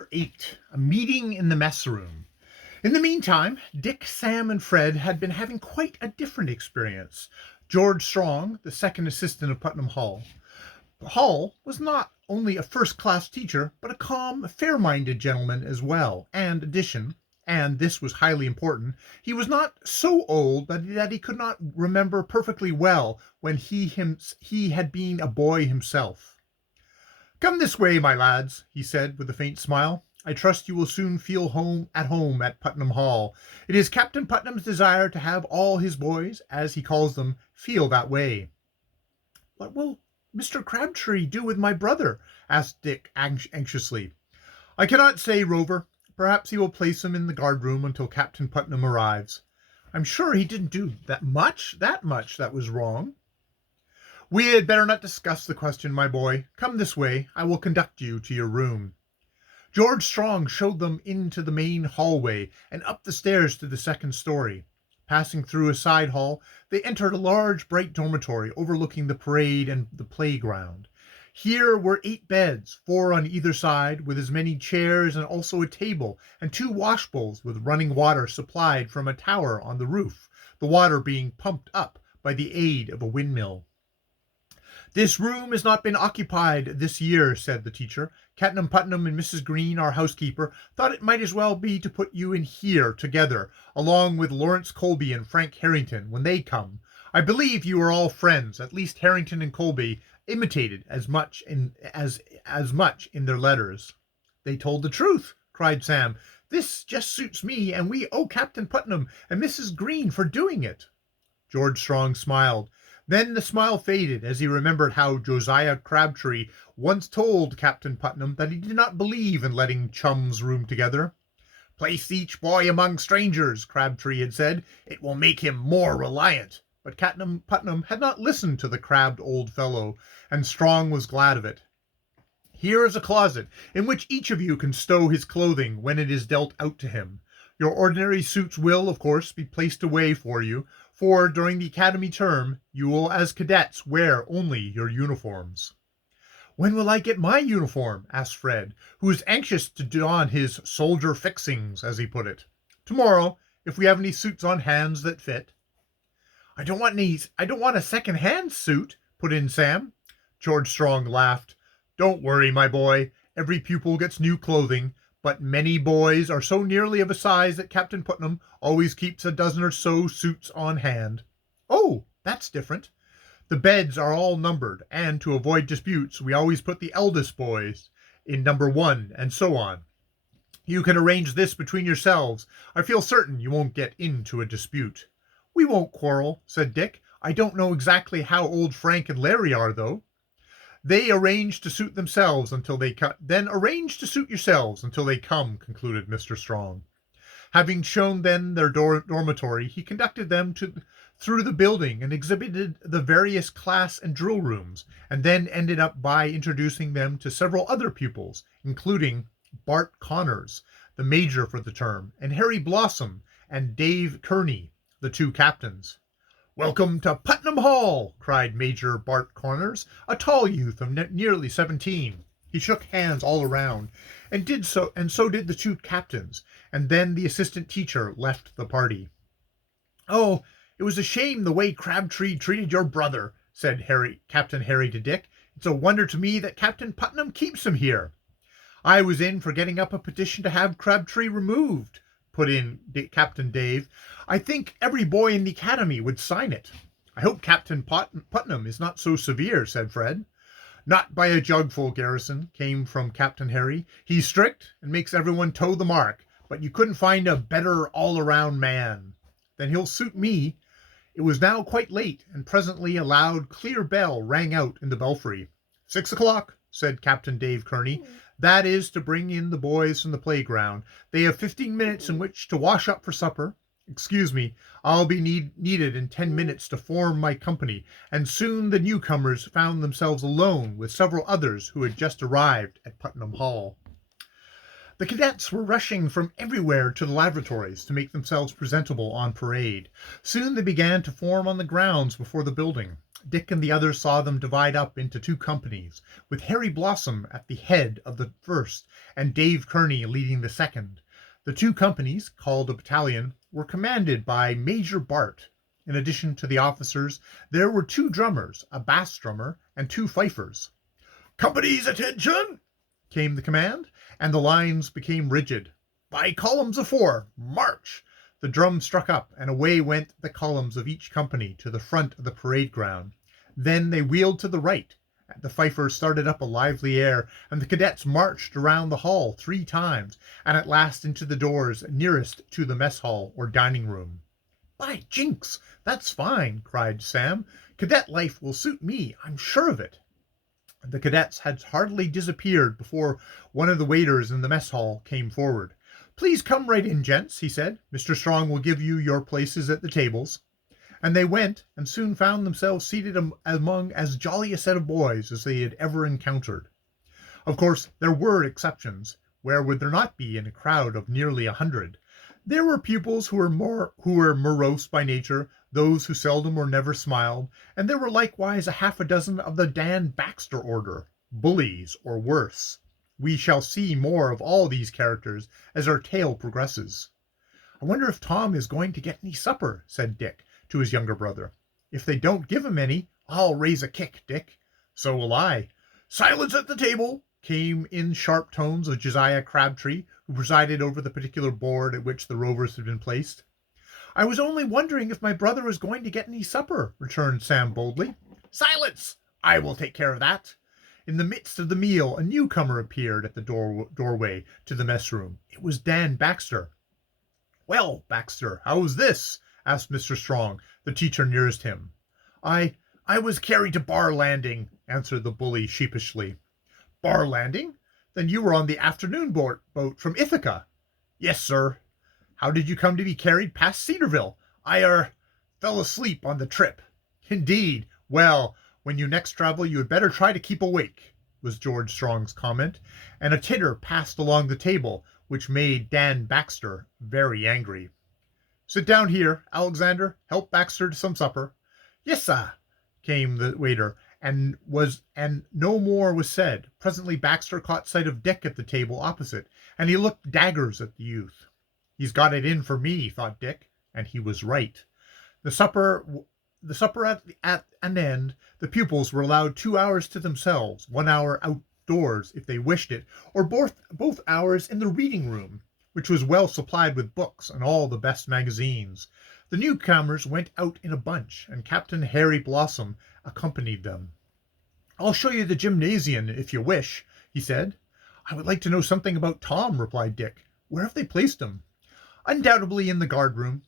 Chapter 8, A Meeting in the Mess Room. In the meantime, Dick, Sam, and Fred had been having quite a different experience. George Strong, the second assistant of Putnam Hall, was not only a first-class teacher, but a calm, fair-minded gentleman as well, and this was highly important, he was not so old that he could not remember perfectly well when he had been a boy himself. "Come this way, my lads," he said with a faint smile. "I trust you will soon feel at home at Putnam Hall. It is Captain Putnam's desire to have all his boys, as he calls them, feel that way." "What will Mr. Crabtree do with my brother?" asked Dick anxiously. "I cannot say, Rover. Perhaps he will place him in the guardroom until Captain Putnam arrives. I'm sure he didn't do that much that was wrong." "We had better not discuss the question, my boy. Come this way. I will conduct you to your room." George Strong showed them into the main hallway and up the stairs to the second story. Passing through a side hall, they entered a large, bright dormitory overlooking the parade and the playground. Here were 8 beds, 4 on either side, with as many chairs and also a table and 2 washbowls with running water supplied from a tower on the roof, the water being pumped up by the aid of a windmill. "This room has not been occupied this year," said the teacher. "Captain Putnam and Mrs. Green, our housekeeper, thought it might as well be to put you in here together, along with Lawrence Colby and Frank Harrington, when they come. I believe you are all friends. At least Harrington and Colby imitated as much in their letters." "They told the truth," cried Sam. "This just suits me, and we owe Captain Putnam and Mrs. Green for doing it." George Strong smiled. Then the smile faded as he remembered how Josiah Crabtree once told Captain Putnam that he did not believe in letting chums room together. "Place each boy among strangers," Crabtree had said. "It will make him more reliant." But Captain Putnam had not listened to the crabbed old fellow, and Strong was glad of it. "Here is a closet in which each of you can stow his clothing when it is dealt out to him. Your ordinary suits will, of course, be placed away for you, for during the academy term you will as cadets wear only your uniforms." "When will I get my uniform?" asked Fred, who was anxious to don his soldier fixings, as he put it. "Tomorrow, if we have any suits on hands that fit." I don't want a second-hand suit," put in Sam. George Strong laughed. "Don't worry, my boy. Every pupil gets new clothing, but many boys are so nearly of a size that Captain Putnam always keeps a dozen or so suits on hand." "Oh, that's different. The beds are all numbered, and to avoid disputes, we always put the eldest boys in number 1, and so on. You can arrange this between yourselves. I feel certain you won't get into a dispute." "We won't quarrel," said Dick. "I don't know exactly how old Frank and Larry are, though." "Then arrange to suit yourselves until they come," concluded Mr. Strong. Having shown them their dormitory, he conducted them through the building and exhibited the various class and drill rooms, and then ended up by introducing them to several other pupils, including Bart Connors, the major for the term, and Harry Blossom and Dave Kearney, the 2 captains. "Welcome to Putnam Hall!" cried Major Bart Connors, a tall youth of nearly 17. He shook hands all around, and so did the 2 captains, and then the assistant teacher left the party. "Oh, it was a shame the way Crabtree treated your brother," said Captain Harry to Dick. "It's a wonder to me that Captain Putnam keeps him here." "I was in for getting up a petition to have Crabtree removed," put in Captain Dave. "I think every boy in the academy would sign it." "I hope Captain Putnam is not so severe," said Fred. "Not by a jugful, Garrison," came from Captain Harry. "He's strict and makes everyone toe the mark, but you couldn't find a better all-around man." "Then he'll suit me." It was now quite late, and presently a loud, clear bell rang out in the belfry. "6 o'clock," said Captain Dave Kearney. "That is to bring in the boys from the playground. They have 15 minutes in which to wash up for supper. Excuse me, I'll be needed in 10 minutes to form my company," and soon the newcomers found themselves alone with several others who had just arrived at Putnam Hall. The cadets were rushing from everywhere to the lavatories to make themselves presentable on parade. Soon they began to form on the grounds before the building. Dick and the others saw them divide up into two companies, with Harry Blossom at the head of the first and Dave Kearney leading the second. The two companies, called a battalion, were commanded by Major Bart. In addition to the officers, there were two drummers, a bass drummer, and two fifers. "Companies, attention!" came the command, and the lines became rigid. "By columns of four, march!" The drum struck up, and away went the columns of each company to the front of the parade ground. Then they wheeled to the right. The fifers started up a lively air, and the cadets marched around the hall 3 times, and at last into the doors nearest to the mess hall or dining room. "By jinks, that's fine!" cried Sam. "Cadet life will suit me, I'm sure of it." The cadets had hardly disappeared before one of the waiters in the mess hall came forward. "Please come right in, gents," he said. "Mr. Strong will give you your places at the tables." And they went, and soon found themselves seated among as jolly a set of boys as they had ever encountered. Of course, there were exceptions. Where would there not be in a crowd of nearly 100? There were pupils who were morose by nature, those who seldom or never smiled, and there were likewise a half a dozen of the Dan Baxter order, bullies or worse. We shall see more of all these characters as our tale progresses. "I wonder if Tom is going to get any supper," said Dick to his younger brother. "If they don't give him any, I'll raise a kick, Dick." "So will I." "Silence at the table," came in sharp tones of Josiah Crabtree, who presided over the particular board at which the Rovers had been placed. "I was only wondering if my brother was going to get any supper," returned Sam boldly. "Silence! I will take care of that." In the midst of the meal a newcomer appeared at the doorway to the mess room. It was Dan Baxter. "Well, Baxter, how's this?" asked Mr. Strong, the teacher nearest him. I was carried to Bar Landing," answered the bully sheepishly. "Bar Landing? Then you were on the afternoon boat from Ithaca." "Yes, sir." "How did you come to be carried past Cedarville?" I fell asleep on the trip." "Indeed. Well, when you next travel you had better try to keep awake," was George Strong's comment, and a titter passed along the table, which made Dan Baxter very angry. "Sit down here, Alexander. Help Baxter to some supper." "Yes, sir," came the waiter, and no more was said. Presently Baxter caught sight of Dick at the table opposite, and he looked daggers at the youth. "He's got it in for me," thought Dick, and he was right. The supper at an end, the pupils were allowed 2 hours to themselves, 1 hour outdoors if they wished it, or both hours in the reading room, which was well supplied with books and all the best magazines. The newcomers went out in a bunch, and Captain Harry Blossom accompanied them. "I'll show you the gymnasium if you wish," he said. "I would like to know something about Tom," replied Dick. "Where have they placed him?" "Undoubtedly in the guard-room."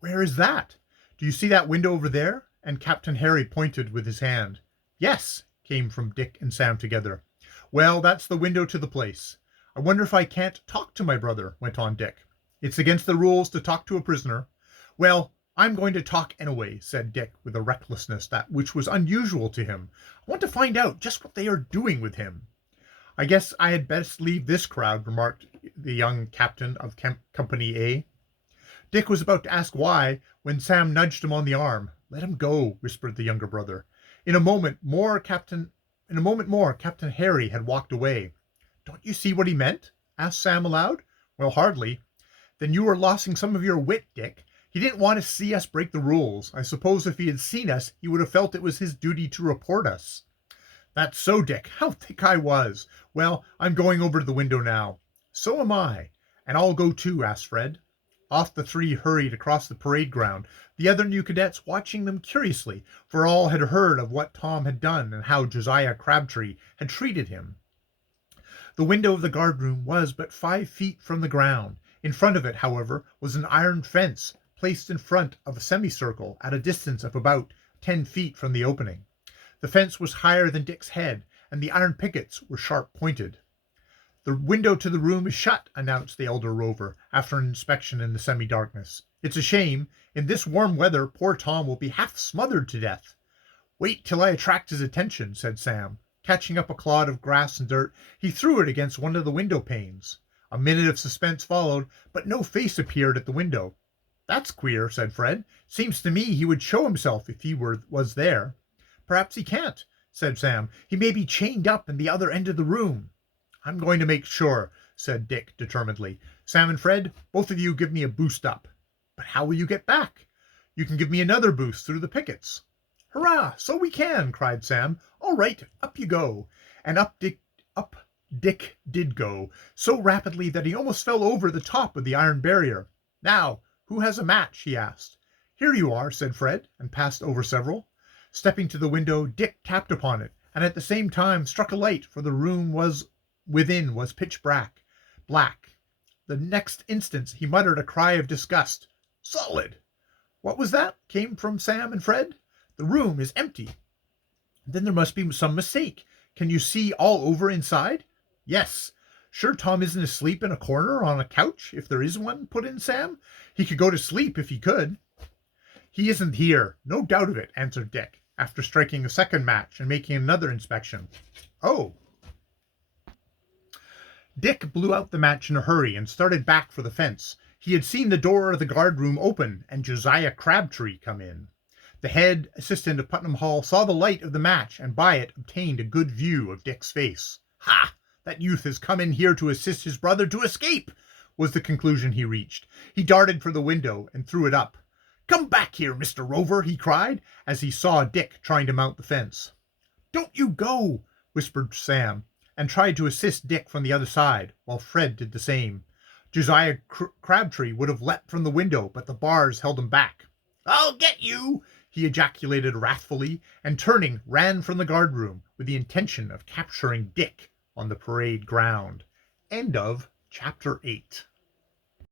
"Where is that?" "Do you see that window over there?" And Captain Harry pointed with his hand. "Yes," came from Dick and Sam together. "Well, that's the window to the place. I wonder if I can't talk to my brother," went on Dick. "It's against the rules to talk to a prisoner." "Well, I'm going to talk anyway," said Dick with a recklessness which was unusual to him. "I want to find out just what they are doing with him." "I guess I had best leave this crowd," remarked the young captain of Company A. Dick was about to ask why, when Sam nudged him on the arm. "Let him go," whispered the younger brother. In a moment more, Captain Harry had walked away. "Don't you see what he meant?" asked Sam aloud. "Well, hardly." "Then you are losing some of your wit, Dick. He didn't want to see us break the rules. I suppose if he had seen us, he would have felt it was his duty to report us." "That's so, Dick. How thick I was. Well, I'm going over to the window now." "So am I." "And I'll go too," asked Fred. Off the three hurried across the parade ground, the other new cadets watching them curiously, for all had heard of what Tom had done and how Josiah Crabtree had treated him. The window of the guardroom was but 5 feet from the ground. In front of it, however, was an iron fence, placed in front of a semicircle at a distance of about 10 feet from the opening. The fence was higher than Dick's head, and the iron pickets were sharp-pointed. "The window to the room is shut," announced the elder Rover, after an inspection in the semi-darkness. "It's a shame. In this warm weather poor Tom will be half smothered to death." "Wait till I attract his attention," said Sam. Catching up a clod of grass and dirt, he threw it against one of the window panes. A minute of suspense followed, but no face appeared at the window. "That's queer," said Fred. "Seems to me he would show himself if he was there." Perhaps he can't, said Sam. He may be chained up in the other end of the room. I'm going to make sure, said Dick determinedly. Sam and Fred, both of you give me a boost up. But how will you get back? You can give me another boost through the pickets. Hurrah, so we can, cried Sam. All right, up you go. And up Dick did go, so rapidly that he almost fell over the top of the iron barrier. Now, who has a match? He asked. Here you are, said Fred, and passed over several. Stepping to the window, Dick tapped upon it, and at the same time struck a light, for the room within was pitch black. The next instant he muttered a cry of disgust. Solid! What was that? Came from Sam and Fred. The room is empty. Then there must be some mistake. Can you see all over inside? Yes. Sure Tom isn't asleep in a corner on a couch, if there is one, put in Sam. He could go to sleep if he could. He isn't here, no doubt of it, answered Dick, after striking a second match and making another inspection. Oh. Dick blew out the match in a hurry and started back for the fence. He had seen the door of the guardroom open and Josiah Crabtree come in. The head assistant of Putnam Hall saw the light of the match and by it obtained a good view of Dick's face. Ha! That youth has come in here to assist his brother to escape, was the conclusion he reached. He darted for the window and threw it up. Come back here, Mr. Rover, he cried, as he saw Dick trying to mount the fence. Don't you go, whispered Sam, and tried to assist Dick from the other side, while Fred did the same. Josiah Crabtree would have leapt from the window, but the bars held him back. I'll get you, he ejaculated wrathfully, and turning, ran from the guardroom with the intention of capturing Dick on the parade ground. End of Chapter 8.